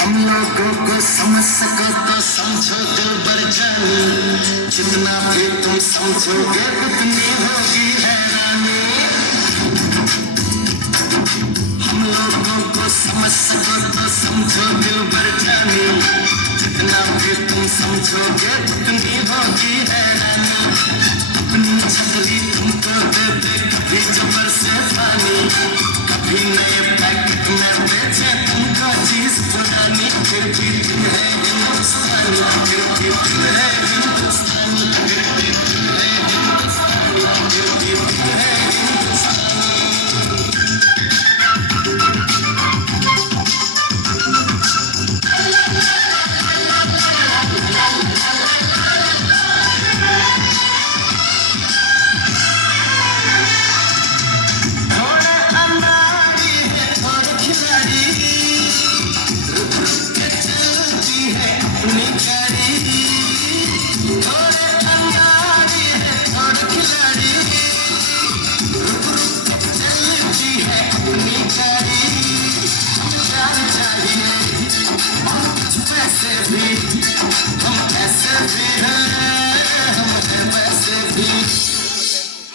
हम लोगों को समझ सको तो समझो दिलबर जानी, जितना भी तुम समझोगे उतनी होगी हैरानी। हम लोगों को समझ सको तो समझो दिलबर जानी, जितना भी तुम समझोगे उतनी होगी हैरानी। अपनी छतरी तुमको दे दे कभी जबर से पानी, कभी नए पैकेट में बेचे तुमको चीज पुरानी। फिर भी दिल है हिंदुस्तानी, फिर भी दिल है हिंदुस्तानी, फिर भी दिल है हिंदुस्तानी, फिर भी दिल है हिंदुस्तानी।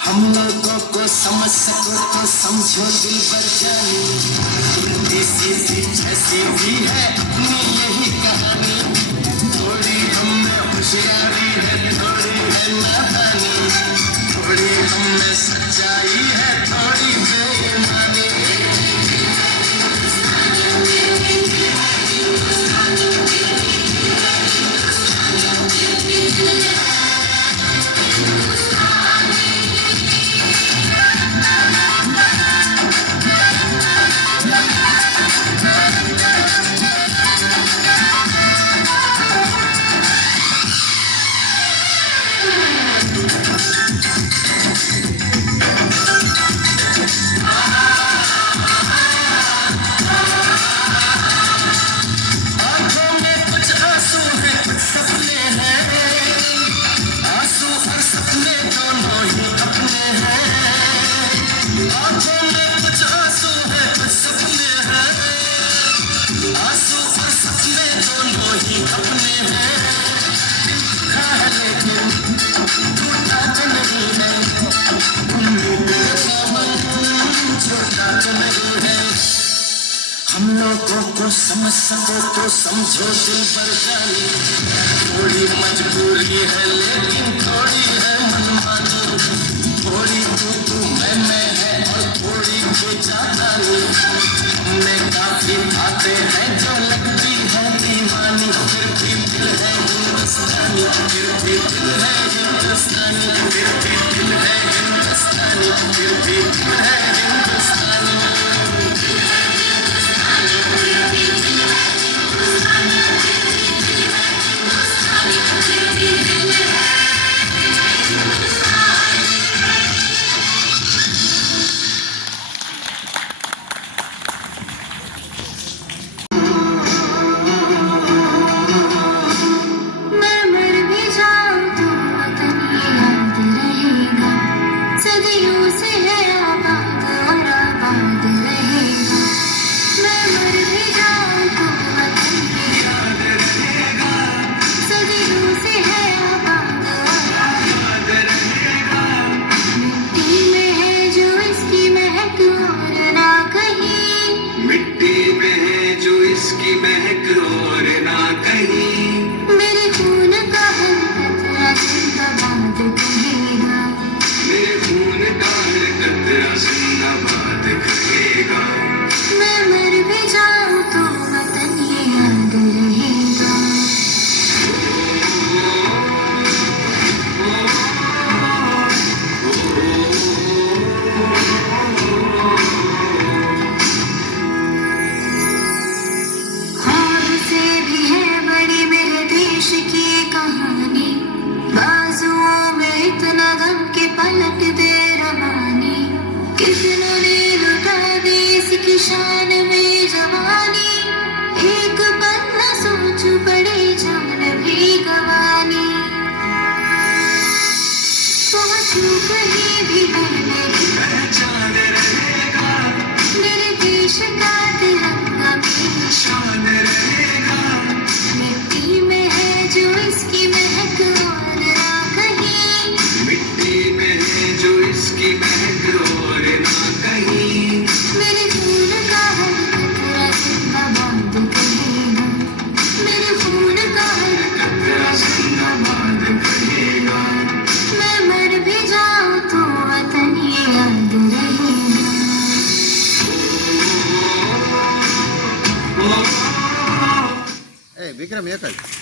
हम लोगों को समझ सको तो समझो दिलबर जानी, उल्टी सीधी जैसी भी है अपनी यही कहानी। थोड़ी हम में होशियारी है, थोड़ी है नादानी, थोड़ी हम में सच्चाई है, थोड़ी बेईमानी। हम लोगों को समझ सको तो समझो दिलबर जानी, थोड़ी मजबूरी है लेकिन थोड़ी है मनमानी। थोड़ी तू मैं है और थोड़ी बेचादानी, हमें काफी बातें हैं जो लगती है दीवानी। फिर भी दिल है हिंदुस्तानी, फिर भी दिल है हिंदुस्तानी, फिर भी दिल है हिंदुस्तानी, फिर भी दिल है हिंदुस्तानी। शान में जवानी, एक पल न सोच पड़े जान भी गवानी। पहुंचूं कहीं भी मेरी पहचान रहेगा, मेरे देश का तिरंगा में शान रहेगा। એ વિક્રમ એક જ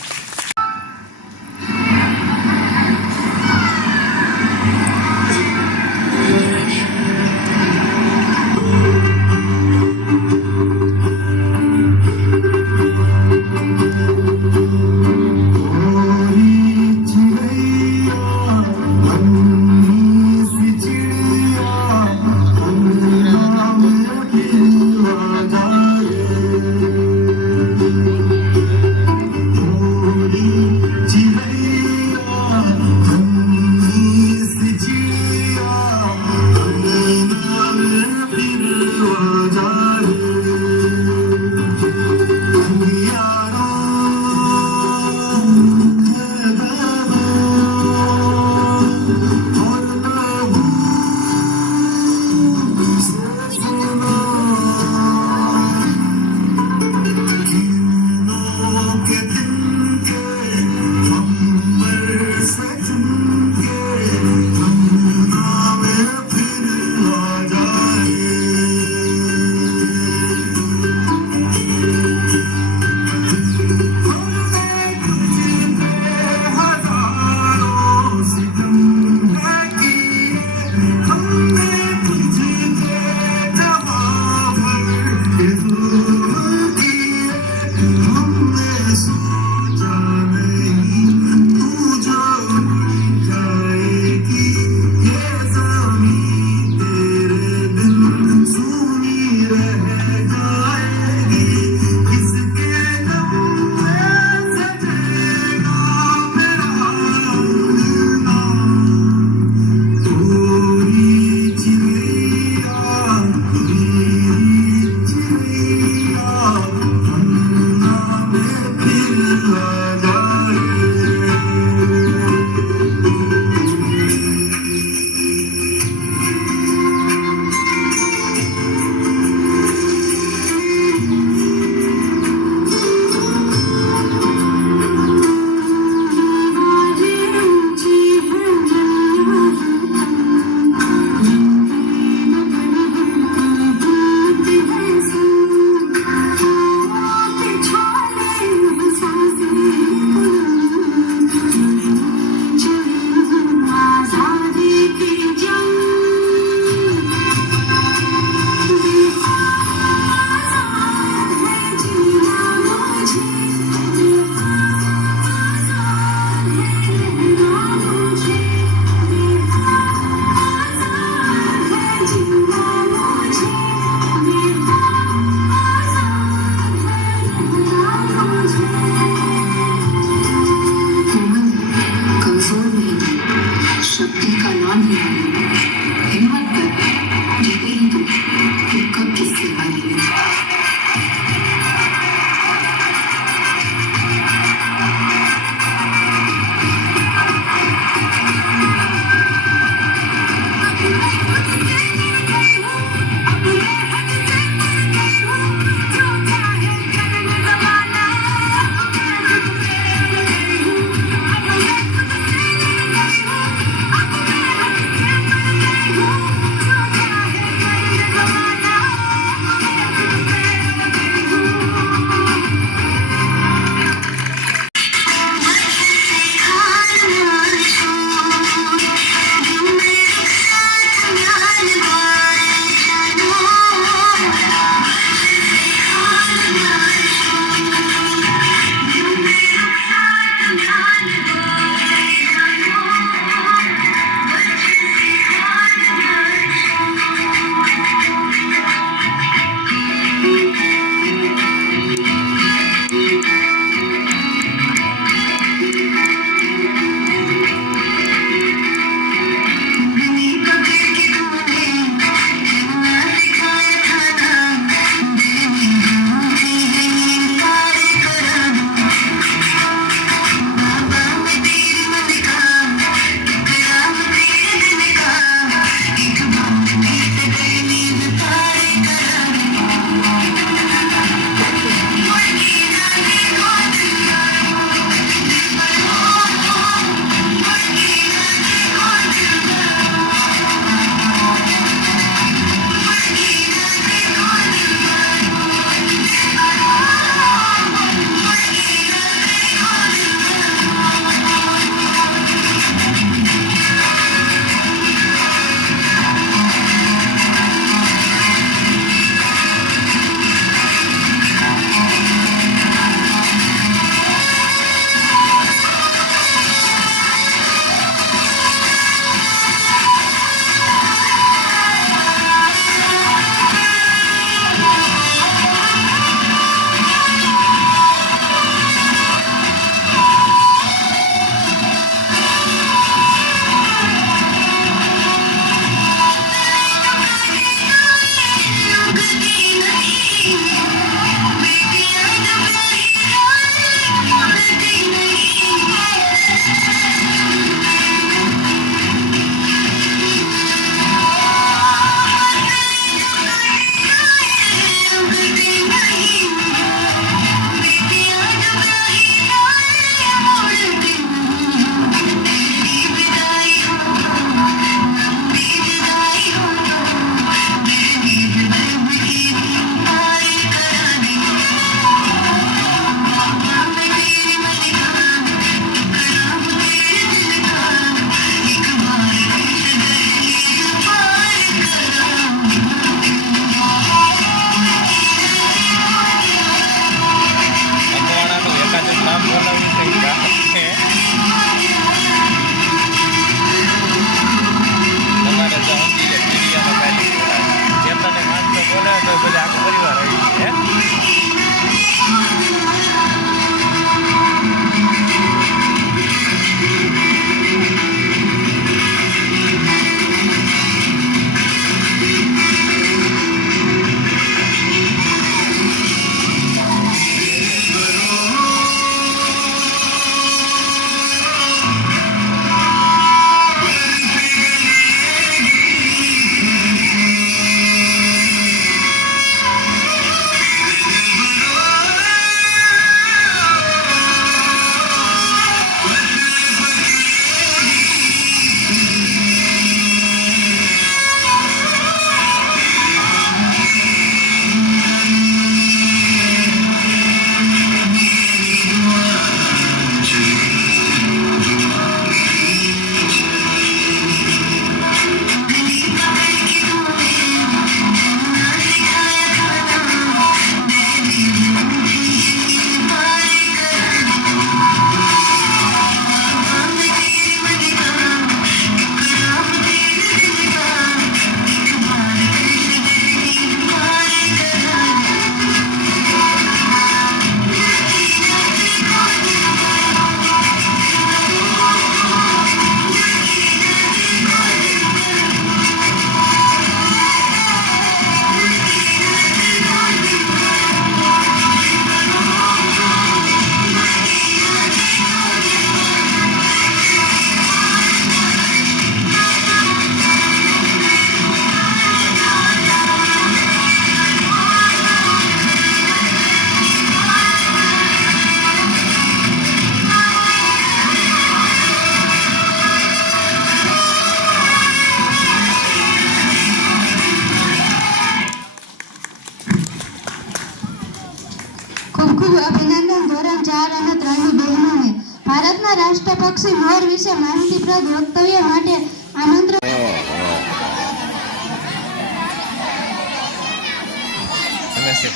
અને ત્રણની બહેનોને ભારતના રાષ્ટ્ર પક્ષી મોર વિશે માહિતીપ્રદ વક્તવ્ય માટે આમંત્રણ.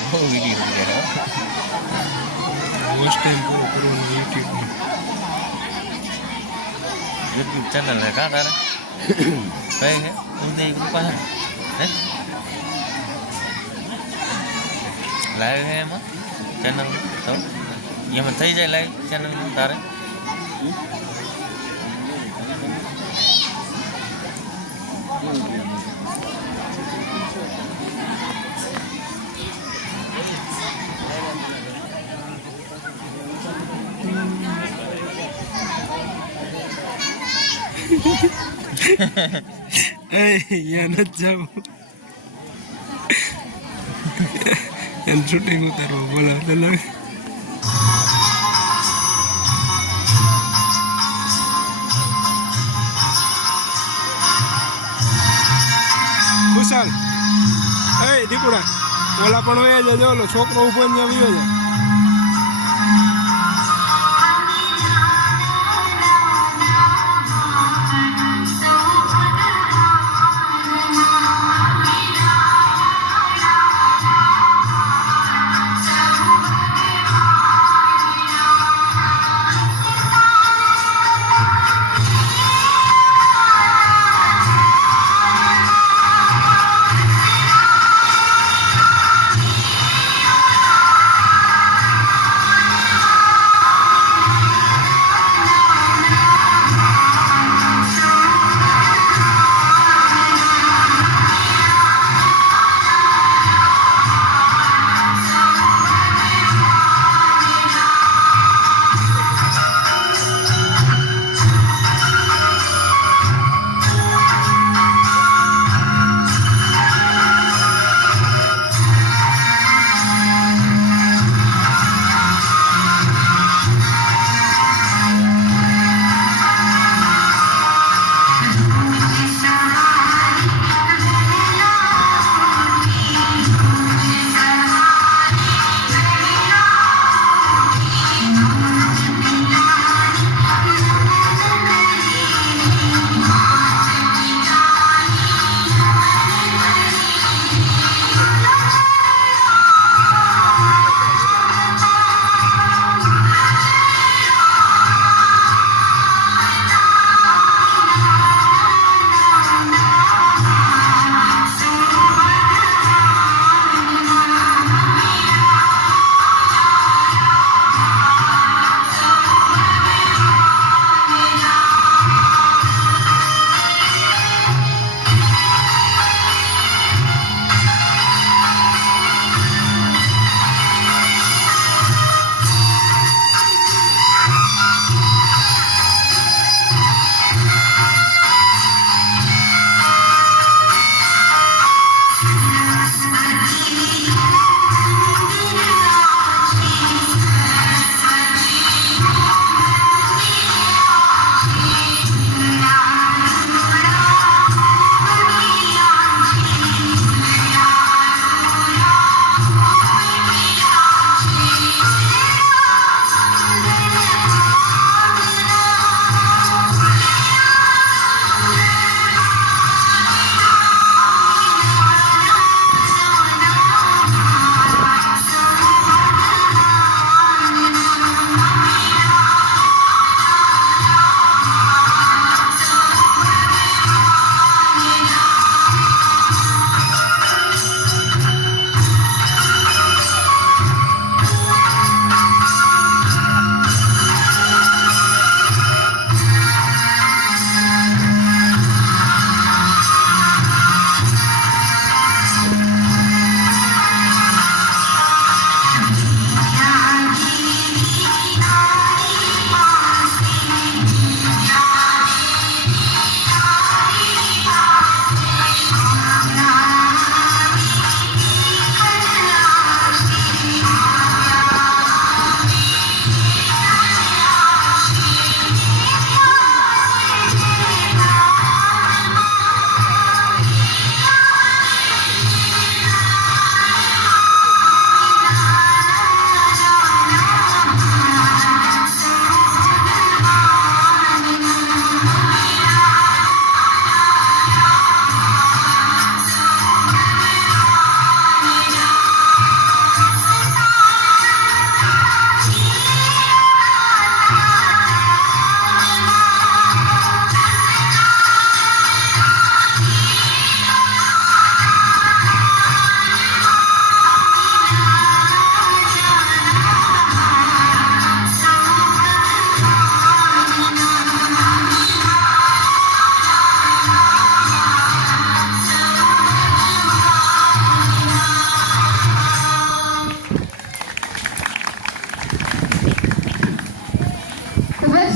બહુ વિડીયો વગેરે વોચ ટાઈમ પૂરો કરવાનો યુટ્યુબ ચેનલ હે કાં તારે કઈ હે ઉદય કૃપા હે લાઈવ હે એમાં ચેનલ તો એમાં થઈ જાય લાઈવ ચેનલમાં તારે અહીંયા નથી જવું એમ શૂટિંગ ઉતારવા બોલાવતો લાગે ખુશાલ એ દીકુડા ઓલા પણ વયા જાય ઓલો છોકરો ઉભો ને ત્યાં વયો જાય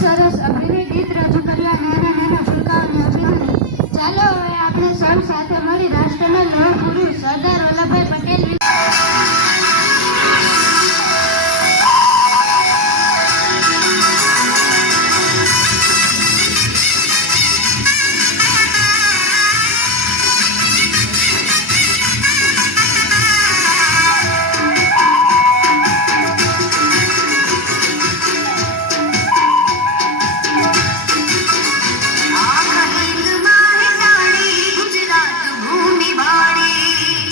સરસ અભિનય ગીત રજૂ કર્યા નાના નાના ફૂલકાઓને અભિનંદન. ચાલો હવે આપણે સૌ સાથે મળી રાષ્ટ્રના લોહ પુરુષ સરદાર વલ્લભભાઈ પટેલ ગુજરાત ભૂમિ વાળી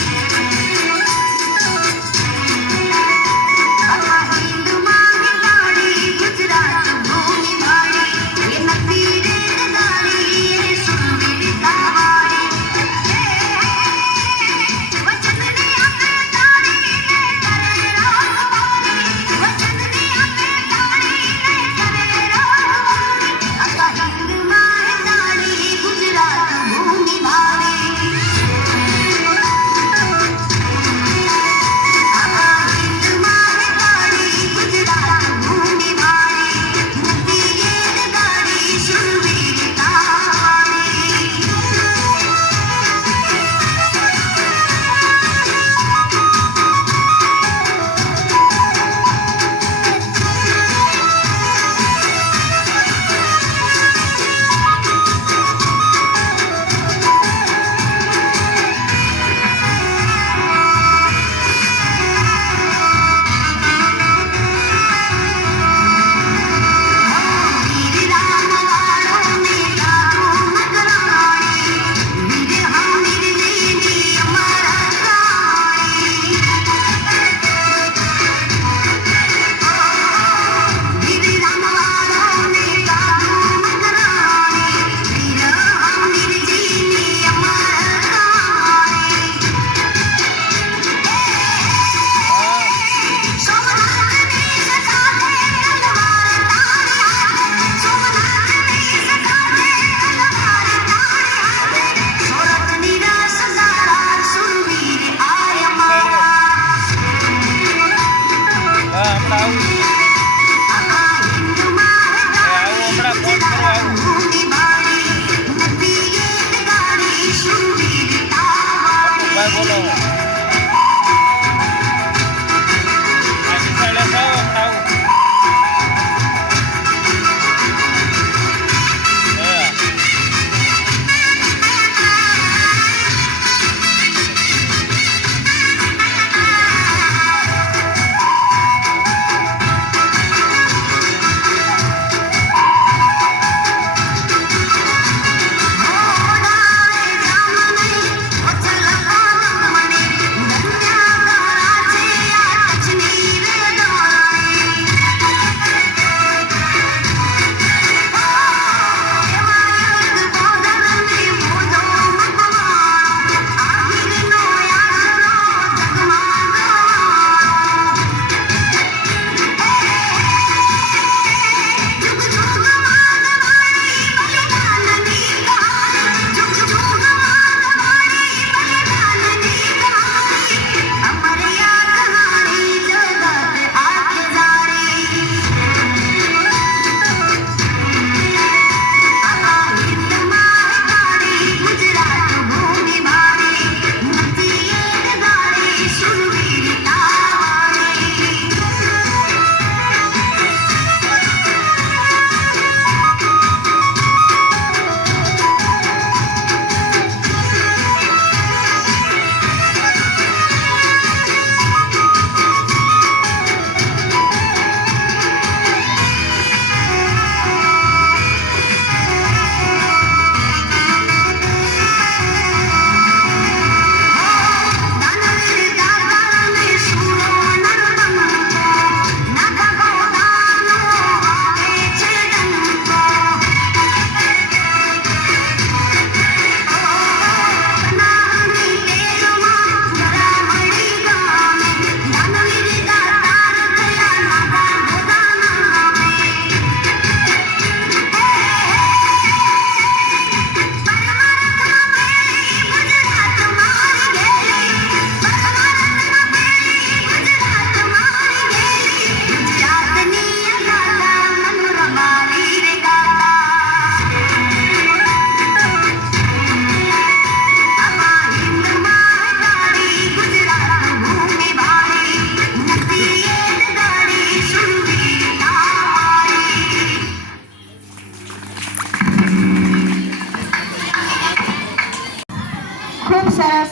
સરસ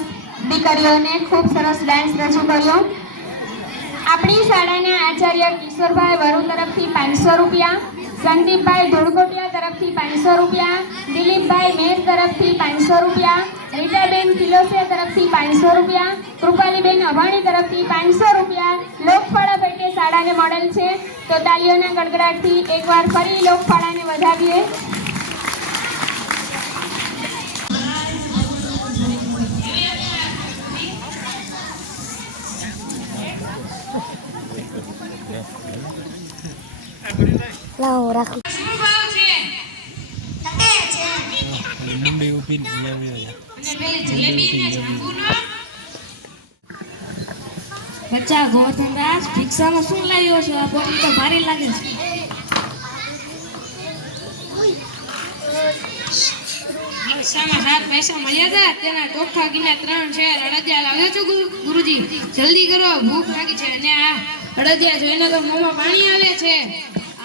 દીકરીઓને ખૂબ સરસ ડાન્સ રજૂ કર્યો. આપણી શાળાના આચાર્ય કિશોરભાઈ વરુ તરફથી 500 રૂપિયા, સંદીપભાઈ ધોળકોટિયા તરફથી 500 રૂપિયા, દિલીપભાઈ મેર તરફથી 500 રૂપિયા, રીટાબેન કિલોસિયા તરફથી 500 રૂપિયા, કૃપાલીબેન અભાણી તરફથી 500 રૂપિયા લોકફાળા પેટે શાળાને મળેલ છે. તો તાલીઓના ગડગડાટથી એકવાર ફરી લોકફાળાને વધાવીએ. મુંબઈ ઊભી ને બચ્ચા ગોવર્ધનરાજ ભિક્ષામાં શું લાવ્યો છો? આ પોટલી તો ભારી લાગે છે. ભિક્ષામાં 7 પૈસા મળ્યા હતા, તેના ચોખ્ખા ગીના 3 છે. અડદિયા લાવ્યો છો ગુરુજી? જલ્દી કરો, ભૂખ લાગી છે. અને આ અડદિયા જોઈને તો મોંમાં પાણી આવે છે.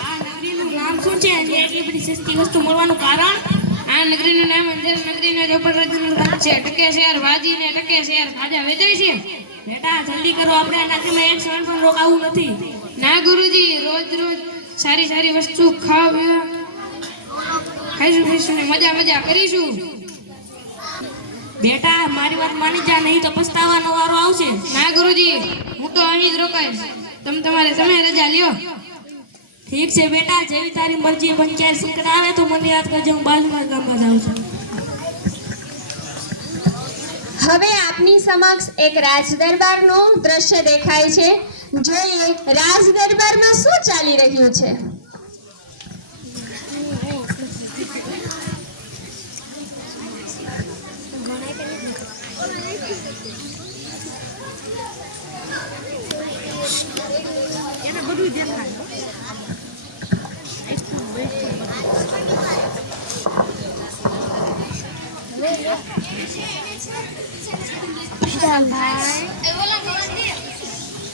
આ નગરીનું નામ શું છે અને એટલી બધી સસ્તી વસ્તુ મળવાનું કારણ? આ નગરીનું નામ અંધેર નગરીના જોપરરાજનું નામ છે. ટકે શેર ભાજી ને ટકે શેર ખાજા વેચાય છે. બેટા જલ્દી કરો, આપણે આ નાકીમાં એક ક્ષણ પણ રોકાવું નથી. ના ગુરુજી, રોજ રોજ સારી સારી વસ્તુ ખાઈશું ને મજા કરીશું. બેટા મારી વાત માની જા, નહીં તો પસ્તાવાનો વારો આવશે. ના ગુરુજી, હું તો અહીં જ રોકાઈશ. તમે રજા લ્યો. ઠીક છે બેટા, જેવી તારી મરજી. પણ ક્યારે સંકટ આવે તો મને યાદ કરજો, હું બાજુમાં ગામમાં જાઉં છું. હવે આપની સમક્ષ એક રાજ દરબારનું દ્રશ્ય દેખાય છે. જોઈએ રાજ દરબારમાં શું ચાલી રહ્યું છે.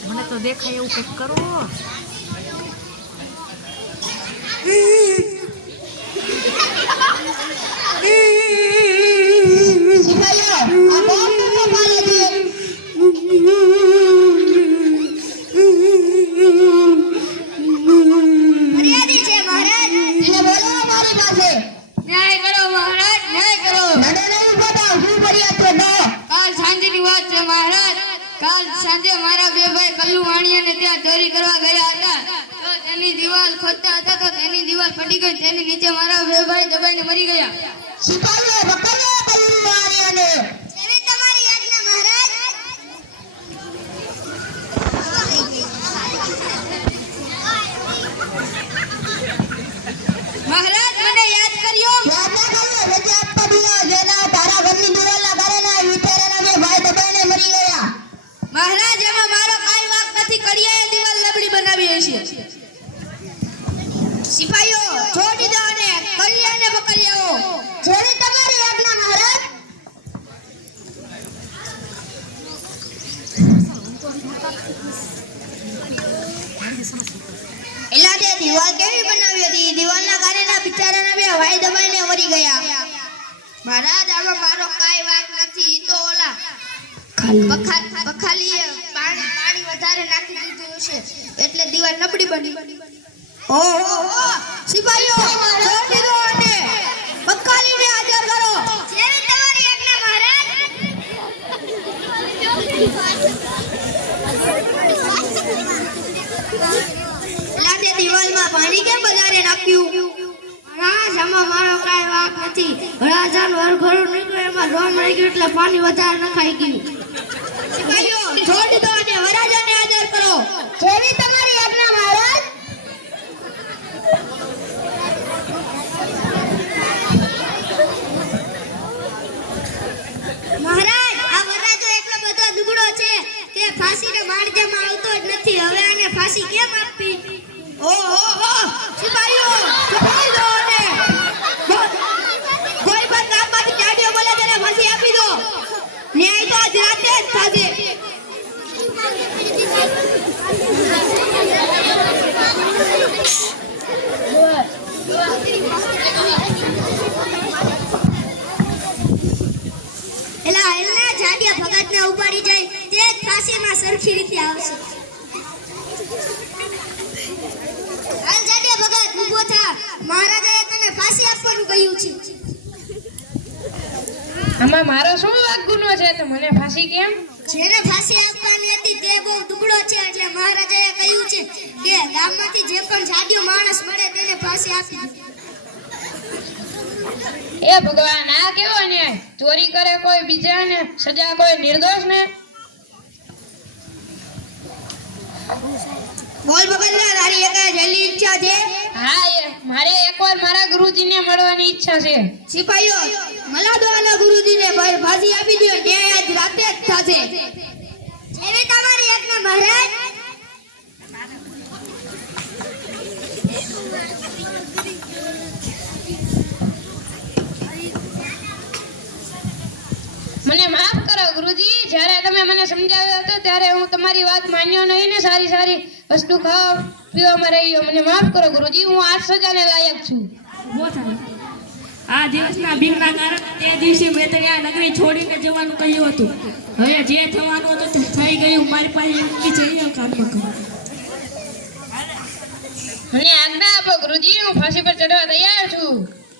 મને તો દેખાય એવું કંઈક કરો. મર્યાદિત છે મહારાજ, એને બોલો અમારી પાસે. ન્યાય કરો મહારાજ, ન્યાય કરો. નડે નહીં બતાવ, શું ફરિયાદ છે તો? કાલ સાંજની વાત છે મહારાજ. કાલ સાંજે મારા બે ભાઈ કલ્લુ વાણિયાને ત્યાં ચોરી કરવા ગયા હતા. તો તેની દીવાલ ખોદતા હતા તો તેની દીવાલ ફટી ગઈ. તેની નીચે મારા બે ભાઈ દબાઈને મરી ગયા. સિપાહીઓ પકડો કલ્લુવાણીઓને. એવી તમારી આજ્ઞા મહારાજ. મહારાજ મને યાદ કર્યો. યાદ ના કર્યો, રજા આપવા દીધો. જેના તારા ઘરની દિવાલના કારણે વિચારાના બે ભાઈ દબાઈને મરી ગયા. મહારાજ એમાં મારો કાંઈ વાંક નથી. કડિયાએ દીવાલ નબળી બનાવી હશે. સિપાહીઓ છોડી દો ને કડિયાને પકડી આવો. જેવી તમારી આજ્ઞા મહારાજ. એલા તે દીવાલ કેવી બનાવી હતી? દીવાલના કારણે બિચારાના બે ભાઈ દબાઈને મરી ગયા. મહારાજ આમાં મારો કાંઈ વાંક નથી. ઈ તો ઓલા બખાલીએ પાણી વધારે નાખી દીધું હશે એટલે દીવાલ નબળી બની. ઓહો સિપાહીઓ છોડી દો અને બખાલીને હાજર કરો. જેવી તમારી આજ્ઞા મહારાજ. એલા તે દીવાલમાં પાણી કેમ વધારે નાખ્યું? મહારાજ આમાં મારો કાંઈ વાંક નથી. ઘણાજાન વરઘોડું નીકળ્યું એમાં લોન મળી ગયું એટલે પાણી વધારે નખાઈ ગયું. સિપાહીઓ છોડી દો અને વરરાજાને હાજર કરો. જેવી તમારી આજ્ઞા મહારાજ. મહારાજ આ વરરાજો એટલો બધો દુબળો છે કે ફાંસીને માળજામાં આવતો જ નથી. હવે આને ફાંસી કેમ આપવી? ઓહો સિપાહીઓ છોડી દો અને કોઈ પણ ગામમાંથી ચાડીઓ બોલે તેને ફાંસી આપી દો. ન્યાય તો આજ રાતે જ થશે. એલા ભગતને ઉપાડી જાય તે જ ફાંસીમાં સરખી રીતે આવશે. હાલ જાડે ભગત, ઊભો થા. મહારાજાએ તને ફાંસી આપવાનું કહ્યું છે. આમાં મારો શું વાંક ગુનો છે તો મને ફાંસી કેમ? જેને ફાંસી આપવાની હતી તે બહુ દુબળો છે એટલે મહારાજાએ કહ્યું છે કે ગામમાંથી જે પણ જાડિયો માણસ મળે તેને ફાંસી આપી દે. એ ભગવાન, આ કેવો અન્યાય! ચોરી કરે કોઈ બીજાને, સજા કોઈ નિર્દોષને. બોલ ભગતના, તારી એક જલ્દી ઈચ્છા છે? હા, મારે એકવાર મારા ગુરુજીને મળવાની ઈચ્છા છે. સિપાહીઓ, મલાદોના ગુરુજીને ફાંસી આપી દો, ન્યાય આજ રાતે જ થશે. જેવી તમારી આજ્ઞા મહારાજ. મને માફ કરો ગુરુજી, જ્યારે તમે મને સમજાવ્યો હતો ત્યારે હું તમારી વાત માન્યો નહીં ને સારી સારી વસ્તુ ખાવા પીવામાં રહી ગયો. મને માફ કરો ગુરુજી, હું આ સજાને લાયક છું. આ દિવસના ભીખના કારણે તે દિવસે મેં તને આ નગરી છોડીને જવાનું કહ્યું હતું. હવે જે થવાનું હતું તે થઈ ગયું. મારી પાસે એમની જઈએ કામમાં કરો. મને આજ્ઞા આપો ગુરુજી, હું ફાંસી પર ચડવા તૈયાર છું.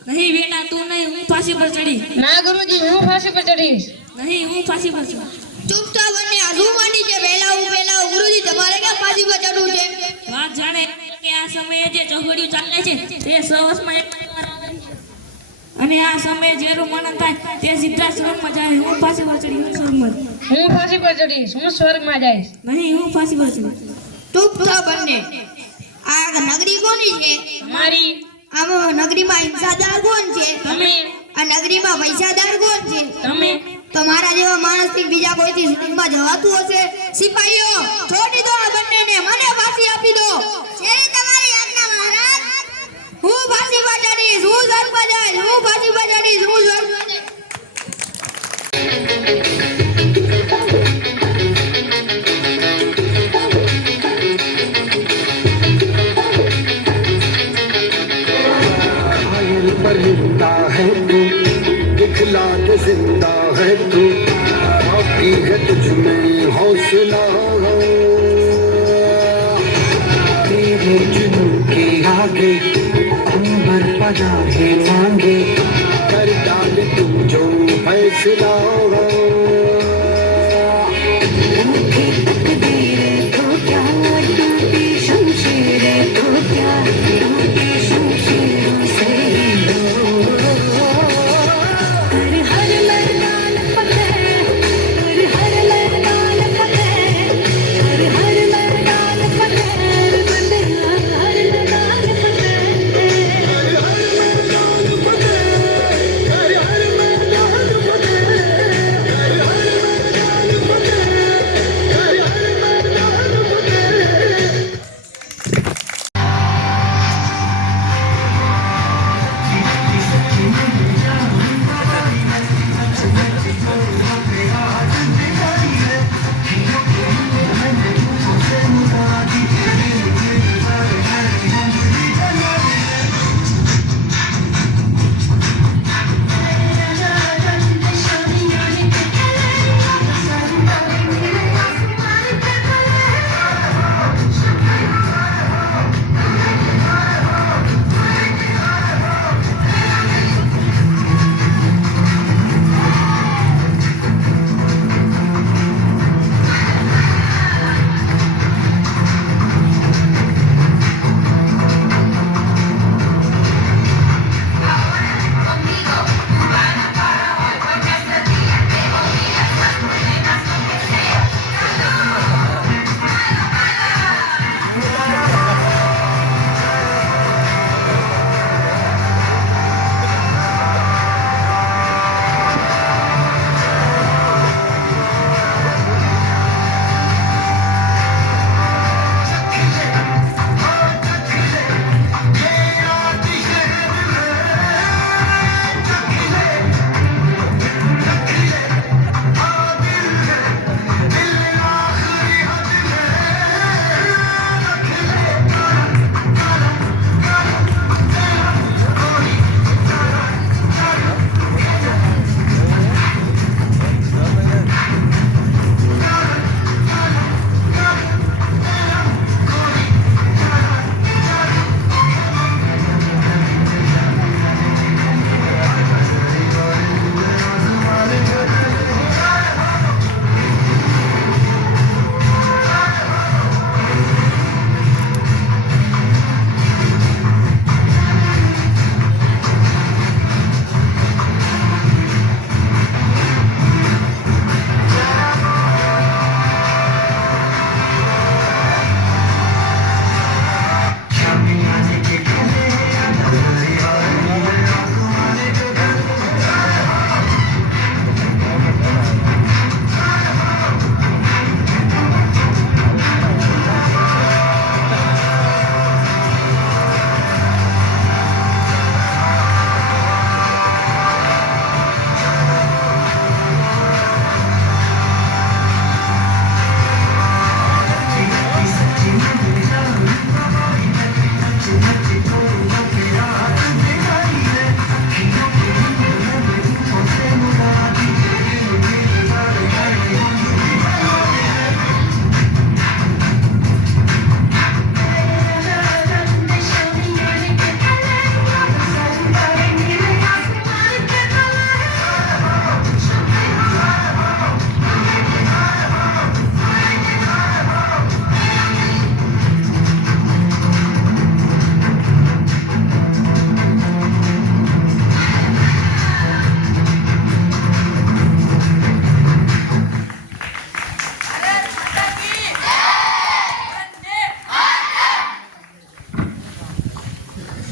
નહીં બેટા, તું નહીં, હું ફાંસી પર ચડી. ના ગુરુજી, હું ફાંસી પર ચડીશ. નહીં, હું ફાંસી પર ચડી. ચૂપચાપ અને હજુ માંડી છે. પહેલા હું ગુરુજી, તમારે ક્યાં ફાંસી પર ચડવું છે? વાત જાણે કે આ સમયે જે ચૌઘડિયું ચાલે છે તે 100 વર્ષમાં એક વાર આવે છે. અને આ સમયે જેનું મનન થાય તે સીધા સ્વર્ગમાં જાય. હું ફાંસી પર ચડી, હું સ્વર્ગમાં. હું ફાંસી પર ચડીશ, હું સ્વર્ગમાં જઈશ. નહીં, હું ફાંસી પર ચડી. ચૂપચાપ બંને. આ નગરી કોની છે? મારી. આમાં નગરીમાં હિંસાદાર કોણ છે? તમે. આ નગરીમાં પૈસાદાર કોણ છે? તમે. તો મારા જેવા માણસથી બીજા કોઈથી સ્વર્ગમાં જવાતું હશે? સિપાહીઓ, છોડી દો આ બંનેને, મને ફાંસી આપી દો. જેવી તમારી આજ્ઞા મહારાજ. હું ફાંસી પર ચડીશ, હું સ્વર્ગમાં જઈશ, હું ફાંસી પર ચડીશ, હું સ્વર્ગમાં જઈશ. परिंदा है तू, दिखला के जिंदा है तू, बाकी है तुझ में हौसला. तेरे जुनून के आगे अंबर पनाहे मांगे, कर डाले तुम जो फैसला. उनकी तकदीरें तो क्या, टूटी शमशीरें तो क्या, टूटी शमशीरों से हर मैदान फतेह, हर मैदान फतेह, हर मैदान फतेह, बंदे हर मैदान फतेह, हर मैदान फतेह, हर मैदान फतेह.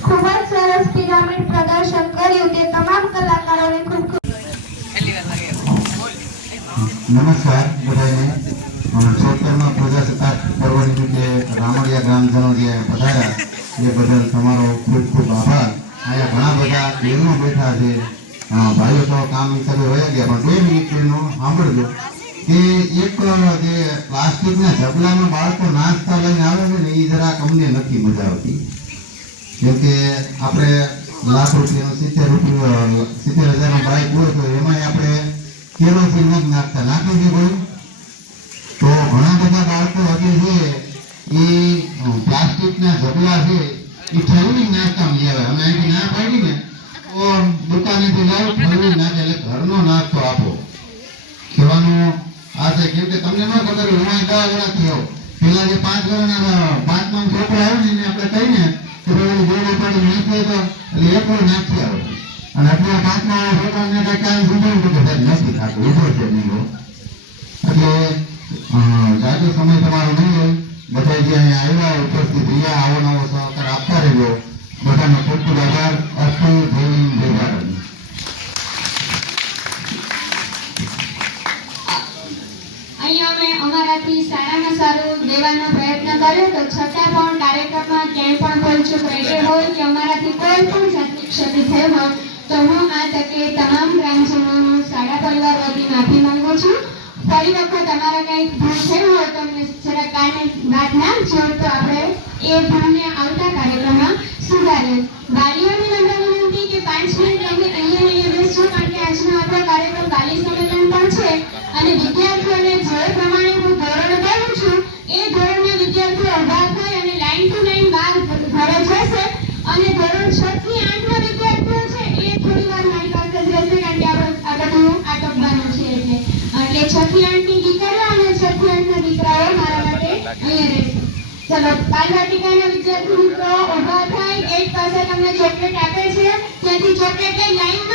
ખૂબ જ સરસ પિરામિડ પ્રદર્શન કર્યું તે તમામ કલાકારોને ખૂબ ખૂબ નમસ્કાર બધાને. 76મા પ્રજાસત્તાક પર્વ નિમિત્તે રામડિયા ગ્રામજનો જે પધાર્યા એ બદલ તમારો ખૂબ ખૂબ આભાર. અહીંયા ઘણા બધા બહેનો બેઠા છે, ભાઈઓ તો કામ હિસાબે વયા ગયા, પણ 2 મિનિટ બહેનો સાંભળજો કે એક જે પ્લાસ્ટિકના ઝબલામાં બાળકો નાસ્તા લઈને આવે છે ને એ જરાક અમને નથી મજા આવતી. કેમ કે આપણે લાખ રૂપિયાનો 70,000નો બાઇક હોય તો એમાં આપણે કેરોસીન નથી નાખતા, નાખી છે કોઈ તો ઘણા બધા બાળકો હજી છે એ પ્લાસ્ટિકના ઝબલા છે એ ઠલવી નાસ્તા લઈ આવે. અમે અહીંથી ના પાડી ને તો દુકાનેથી લાવ ઠલવી નાખે, એટલે ઘરનો નાસ્તો આપો. કહેવાનું આ છે કેમ કે તમને ન ખબર હું 10 વર્ષથી આવું, પેલા જે 5 વર્ષના 5મા છોકરો આવ્યો ને એને આપણે કહીને કે ભાઈ જોડે પાડી નાખીએ તો એટલે એક વાર નાખી આવે, અને અત્યારે 5મા છોકરાને કઈ કામ સમજાવ્યું કે સાહેબ નથી ખાતું, ઉભો છે નહીં હો. એટલે જાજો સમય તમારો નહીં હોય. બધા જે અહીંયા આવ્યા ઉપસ્થિત રહ્યા, આવો નવો સહકાર આપતા રહેજો. બધાનો ખૂબ ખૂબ આભાર. અસ્તુ. જય હિન્દ, જય ભારત. અહીંયા અમે અમારાથી સારામાં સારું દેવાનો પ્રયત્ન કર્યો, તો છતાં પણ કાર્યક્રમમાં ક્યાંય પણ કોઈ ચૂક રહી હોય કે અમારાથી કોઈ પણ જાતની ક્ષતિ થઈ હોય તો હું આ તકે તમામ ગ્રામજનોનો શાળા પરિવાર વતી માફી માંગુ છું. ફરી વખત અમારા કંઈક ભૂલ થઈ હોય તો અમને જરા કાને વાત નાખજો તો આપણે એ ભૂલને આવતા કાર્યક્રમમાં સુધારીએ. વાલીઓને નમ્ર વિનંતી કે 5 મિનિટ તમે અહીંયા બેસજો, કારણ કે આજનો આપણો કાર્યક્રમ વાલી સંમેલન પણ છે અને વિદ્યાર્થીઓને જે પ્રમાણે હું ધોરણ કરું છું એ ધોરણના વિદ્યાર્થીઓ ઉભા થઈ અને લાઈન ટુ લાઈન બહાર ઘરે જશે, અને ધોરણ 6 થી 8 ના વિદ્યાર્થીઓ છે એ થોડી વાર મારી પાસે જ રહેશે, કારણ કે આ બધું આટોપવાનું છે. એટલે 6 થી 8 ની દીકરીઓ અને 6 થી 8 ના દીકરાઓ મારા માટે અહીંયા રહેશે. ચલો, બાલવાટિકાના વિદ્યાર્થી મિત્રો ઉભા થઈ એક પાસે તમને ચોકલેટ આપે છે, ત્યાંથી ચોકલેટ લઈ લાઈન